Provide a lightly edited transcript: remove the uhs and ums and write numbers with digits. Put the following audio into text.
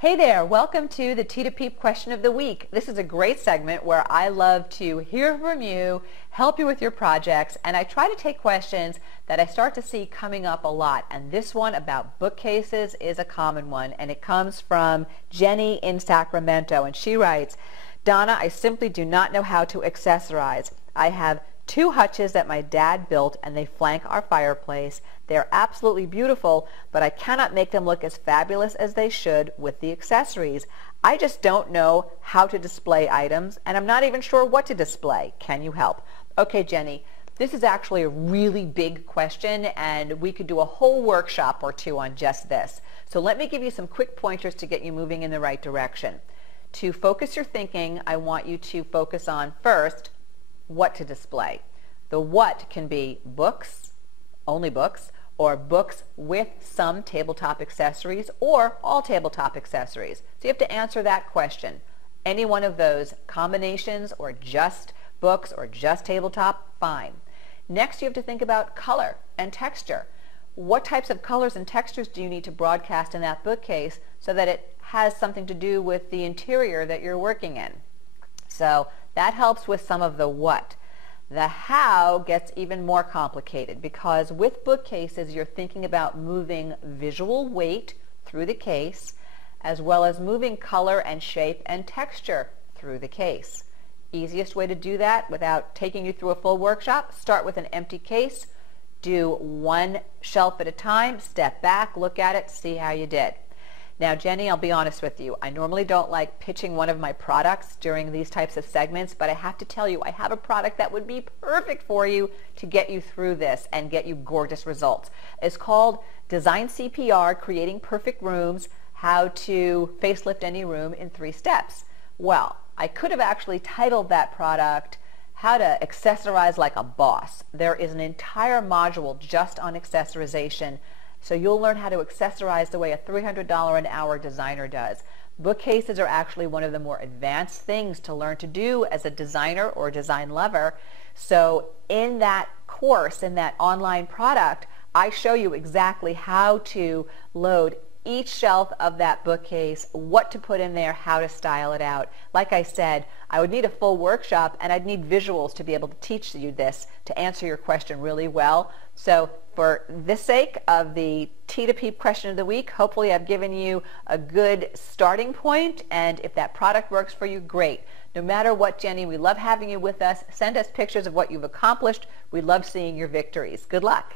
Hey there, welcome to the Tea to Peep question of the week. This is a great segment where I love to hear from you, help you with your projects, and I try to take questions that I start to see coming up a lot. And this one about bookcases is a common one, and it comes from Jenny in Sacramento, and she writes, Donna, I simply do not know how to accessorize. I have 2 hutches that my dad built and they flank our fireplace. They're absolutely beautiful, but I cannot make them look as fabulous as they should with the accessories. I just don't know how to display items and I'm not even sure what to display. Can you help? Okay, Jenny, this is actually a really big question and we could do a whole workshop or 2 on just this. So let me give you some quick pointers to get you moving in the right direction. To focus your thinking, I want you to focus on first, what to display. The what can be books, only books, or books with some tabletop accessories, or all tabletop accessories. So you have to answer that question. Any one of those combinations, or just books, or just tabletop, fine. Next, you have to think about color and texture. What types of colors and textures do you need to broadcast in that bookcase so that it has something to do with the interior that you're working in? So that helps with some of the what. The how gets even more complicated because with bookcases you're thinking about moving visual weight through the case as well as moving color and shape and texture through the case. Easiest way to do that without taking you through a full workshop, start with an empty case, do 1 shelf at a time, step back, look at it, see how you did. Now, Jenny, I'll be honest with you. I normally don't like pitching one of my products during these types of segments, but I have to tell you, I have a product that would be perfect for you to get you through this and get you gorgeous results. It's called Design CPR, Creating Perfect Rooms, How to Facelift Any Room in 3 Steps. Well, I could have actually titled that product, How to Accessorize Like a Boss. There is an entire module just on accessorization. So you'll learn how to accessorize the way a $300 an hour designer does. Bookcases are actually one of the more advanced things to learn to do as a designer or design lover. So in that course, in that online product, I show you exactly how to load each shelf of that bookcase, what to put in there, how to style it out. Like I said, I would need a full workshop and I'd need visuals to be able to teach you this to answer your question really well. So for the sake of the Tea to Peep question of the week, hopefully I've given you a good starting point, and if that product works for you, great. No matter what, Jenny, we love having you with us. Send us pictures of what you've accomplished. We love seeing your victories. Good luck.